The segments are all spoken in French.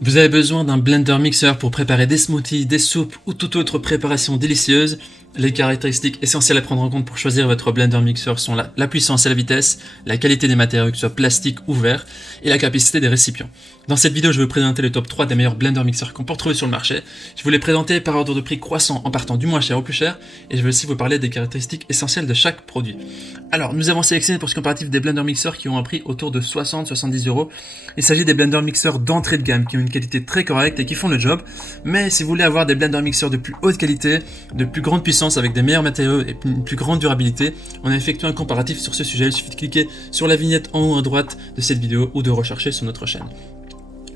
Vous avez besoin d'un blender mixeur pour préparer des smoothies, des soupes ou toute autre préparation délicieuse. Les caractéristiques essentielles à prendre en compte pour choisir votre blender mixeur sont la puissance et la vitesse, la qualité des matériaux, que ce soit plastique ou verre, et la capacité des récipients. Dans cette vidéo, je vais vous présenter le top 3 des meilleurs blender mixeurs qu'on peut retrouver sur le marché. Je vais vous les présenter par ordre de prix croissant en partant du moins cher au plus cher, et je vais aussi vous parler des caractéristiques essentielles de chaque produit. Alors, nous avons sélectionné pour ce comparatif des blender mixeurs qui ont un prix autour de 60-70 euros. Il s'agit des blender mixeurs d'entrée de gamme qui ont une qualité très correcte et qui font le job. Mais si vous voulez avoir des blender mixeurs de plus haute qualité, de plus grande puissance avec des meilleurs matériaux et une plus grande durabilité, on a effectué un comparatif sur ce sujet. Il suffit de cliquer sur la vignette en haut à droite de cette vidéo ou de rechercher sur notre chaîne.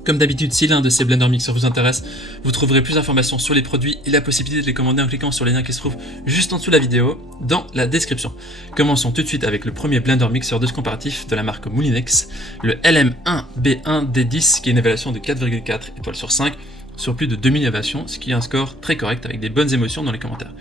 Comme d'habitude, si l'un de ces blender mixeurs vous intéresse, vous trouverez plus d'informations sur les produits et la possibilité de les commander en cliquant sur les liens qui se trouvent juste en dessous de la vidéo dans la description. Commençons tout de suite avec le premier blender mixeur de ce comparatif de la marque Moulinex, le LM1B1D10 qui est une évaluation de 4,4 étoiles sur 5 sur plus de 2000 évaluations, ce qui est un score très correct avec des bonnes émotions dans les commentaires.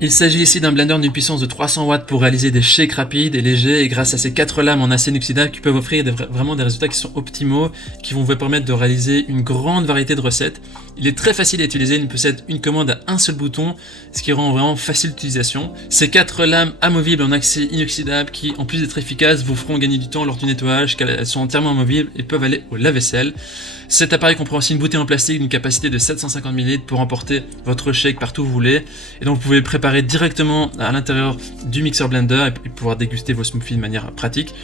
Il s'agit ici d'un blender d'une puissance de 300 watts pour réaliser des shakes rapides et légers, et grâce à ces 4 lames en acier inoxydable qui peuvent offrir vraiment des résultats qui sont optimaux, qui vont vous permettre de réaliser une grande variété de recettes. Il est très facile à utiliser, il possède une commande à un seul bouton, ce qui rend vraiment facile l'utilisation. Ces 4 lames amovibles en acier inoxydable qui, en plus d'être efficaces, vous feront gagner du temps lors du nettoyage, car elles sont entièrement amovibles et peuvent aller au lave-vaisselle. Cet appareil comprend aussi une bouteille en plastique d'une capacité de 750 ml pour emporter votre shake partout où vous voulez. Et donc vous pouvez le préparer directement à l'intérieur du mixeur blender et pouvoir déguster vos smoothies de manière pratique.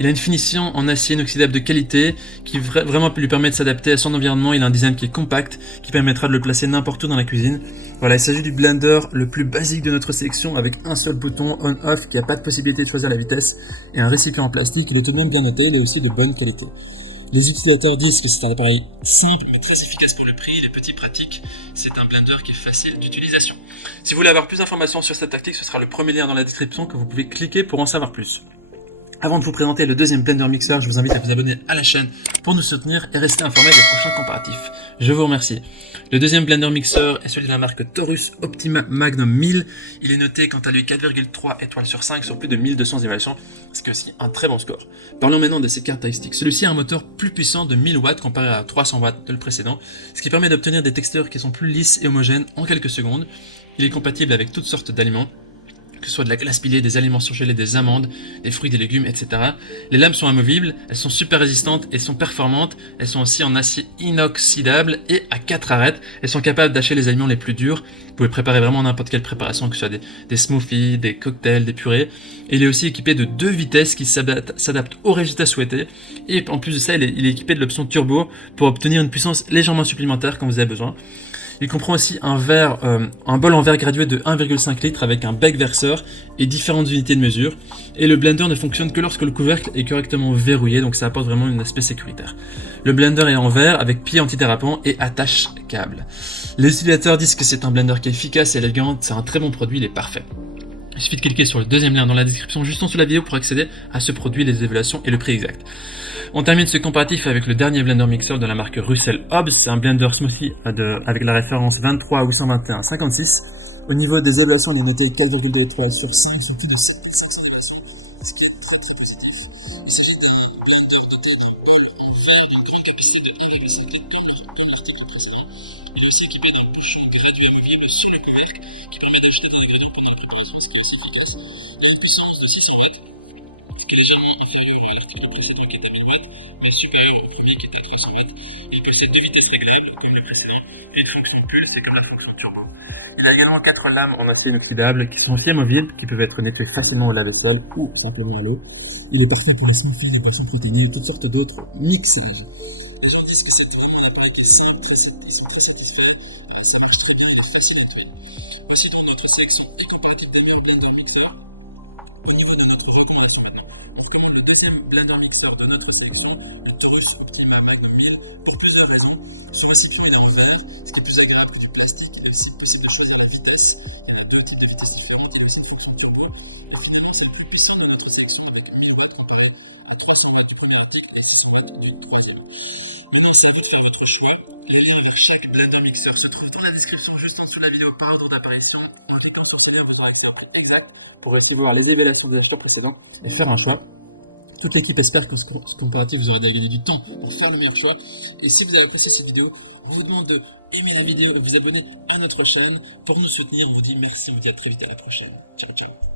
Il a une finition en acier inoxydable de qualité qui vraiment lui permet de s'adapter à son environnement. Il a un design qui est compact, qui permettra de le placer n'importe où dans la cuisine. Voilà, il s'agit du blender le plus basique de notre sélection avec un seul bouton on-off qui n'a pas de possibilité de choisir la vitesse et un récipient en plastique. Il est tout de même bien noté, il est aussi de bonne qualité. Les utilisateurs disent que c'est un appareil simple mais très efficace pour le prix, il est petit pratique, c'est un blender qui est facile d'utilisation. Si vous voulez avoir plus d'informations sur cette tactique, ce sera le premier lien dans la description que vous pouvez cliquer pour en savoir plus. Avant de vous présenter le deuxième blender mixeur, je vous invite à vous abonner à la chaîne pour nous soutenir et rester informé des prochains comparatifs. Je vous remercie. Le deuxième blender mixeur est celui de la marque Taurus Optima Magnum 1000. Il est noté quant à lui 4,3 étoiles sur 5 sur plus de 1200 évaluations, ce qui est aussi un très bon score. Parlons maintenant de ses caractéristiques. Celui-ci a un moteur plus puissant de 1000 watts comparé à 300 watts de le précédent, ce qui permet d'obtenir des textures qui sont plus lisses et homogènes en quelques secondes. Il est compatible avec toutes sortes d'aliments, que ce soit de la glace pilée, des aliments surgelés, des amandes, des fruits, des légumes, etc. Les lames sont amovibles, elles sont super résistantes et sont performantes. Elles sont aussi en acier inoxydable et à 4 arêtes. Elles sont capables d'acheter les aliments les plus durs. Vous pouvez préparer vraiment n'importe quelle préparation, que ce soit des smoothies, des cocktails, des purées. Et il est aussi équipé de 2 vitesses qui s'adaptent aux résultats souhaités. Et en plus de ça, il est équipé de l'option turbo pour obtenir une puissance légèrement supplémentaire quand vous avez besoin. Il comprend aussi un bol en verre gradué de 1,5 litres avec un bec verseur et différentes unités de mesure. Et le blender ne fonctionne que lorsque le couvercle est correctement verrouillé, donc ça apporte vraiment un aspect sécuritaire. Le blender est en verre avec pied antidérapant et attache câble. Les utilisateurs disent que c'est un blender qui est efficace et élégant, c'est un très bon produit, il est parfait. Il suffit de cliquer sur le deuxième lien dans la description juste en dessous de la vidéo pour accéder à ce produit, les évaluations et le prix exact. On termine ce comparatif avec le dernier blender mixeur de la marque Russell Hobbs. C'est un blender smoothie avec la référence 23-821-56. Au niveau des évaluations, il est noté 4,2 étoiles sur 5 sur plus de 100% sur la personne. Ce qui est très très positif. Il s'agit d'un blender doté d'un bol en verre d'une grande capacité de 1,5 litres en l'article précédent. Il est aussi équipé d'un bouchon gradué amovible sur le couvercle qui permet d'acheter des ingrédients pendant la préparation, ce qui est assez efficace. Il a une puissance de 600 watts, ce qui est légèrement inférieur à l'électrolyte qui est à 1000 watts, mais supérieur au premier qui est à 300 watts. Il possède 2 vitesses réglables comme le précédent et donne de l'impulse et comme la fonction turbo. Il a également 4 lames en acier inoxydable qui sont aussi amovibles, qui peuvent être nettoyées facilement au lave-vaisselle ou simplement à l'eau. Il est parfait pour les smoothies, les personnes cuitanées et toutes sortes d'autres mixages. Les gens disent que c'est un appareil qui est simple, très simple, ils sont très satisfaits. Ça mixe trop bien, il est facile à nettoyer. Voici donc notre sélection et comparatif des meilleurs blender mixeurs. Au niveau de notre recommandation maintenant, je vous recommande le deuxième blender mixeur de notre sélection, le Taurus Optima Magnum 1000, pour plusieurs raisons. C'est la sécurité en verre, ce qui est plus agréable que du plastique, aussi possible de choisir la vitesse. Blender mixeur se trouve dans la description juste en dessous de la vidéo par ordre d'apparition. En cliquant sur celui-là, vous aurez accès au prix exact pour aussi voir les évaluations des acheteurs précédents et faire un choix. Toute l'équipe espère que ce comparatif vous aura gagné du temps pour faire le meilleur choix. Et si vous avez apprécié cette vidéo, on vous demande de aimer la vidéo et vous abonner à notre chaîne pour nous soutenir. On vous dit merci, on vous dit à très vite, à la prochaine. Ciao, ciao.